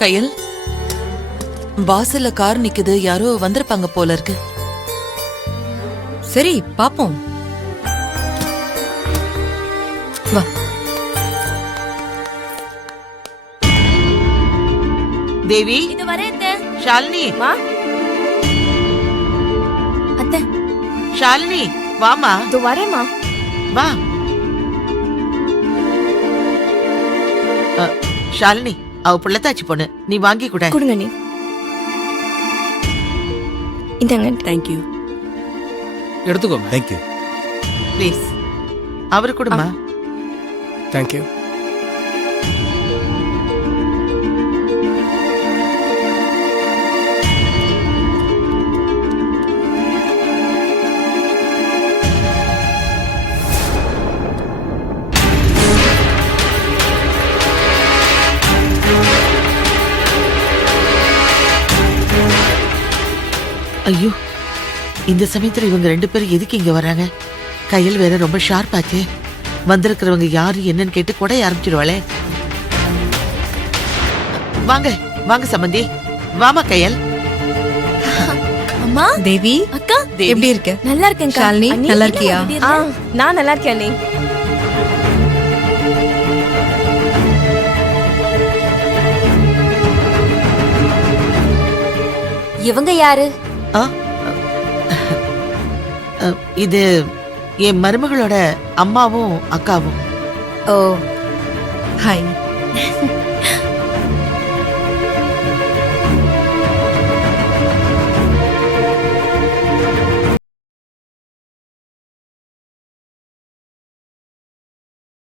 கையல், வாசல்ல கார் நிக்குது, யாரோ வந்திருப்பாங்க போல இருக்கு. சரி பாப்போம். வா. தேவி, இது வரேன் ஷாலினி, அத்தை. ஷாலினி வாமா. இது வரேம்மா. வா. ஷாலினி, அவ புள்ளத்தாச்சி பொண்ணு, நீ வாங்கி கூட. கொடுங்க நீ. இந்தாங்க. தேங்க்யூ. எடுத்துக்கோங்க. தேங்க்யூ. ப்ளீஸ் அவரு கொடுமா. தேங்க்யூ. ஐயோ, இந்த சமயத்துல இவங்க 2 பேரும் எதுக்கு இங்க வராங்க? கையில் வேற ரொம்ப ஷார்ப் ஆச்சே. வந்திருக்கிறவங்க யாரு என்னன்னு கேட்டு கொடை ஆரம்பிச்சிருவாளே. வாங்க வாங்க சம்பந்தி, வாமா கையல். அம்மா, தேவி, அக்கா, எப்படி இருக்க? நல்லா இருக்கேன். ஷாலினி, நல்லா இருக்கியா? நான் நல்லா இருக்கேன் அண்ணி. இவங்க யாரு? இது என் மருமகளோட அம்மாவும் அக்காவும். ஓ, ஹாய்.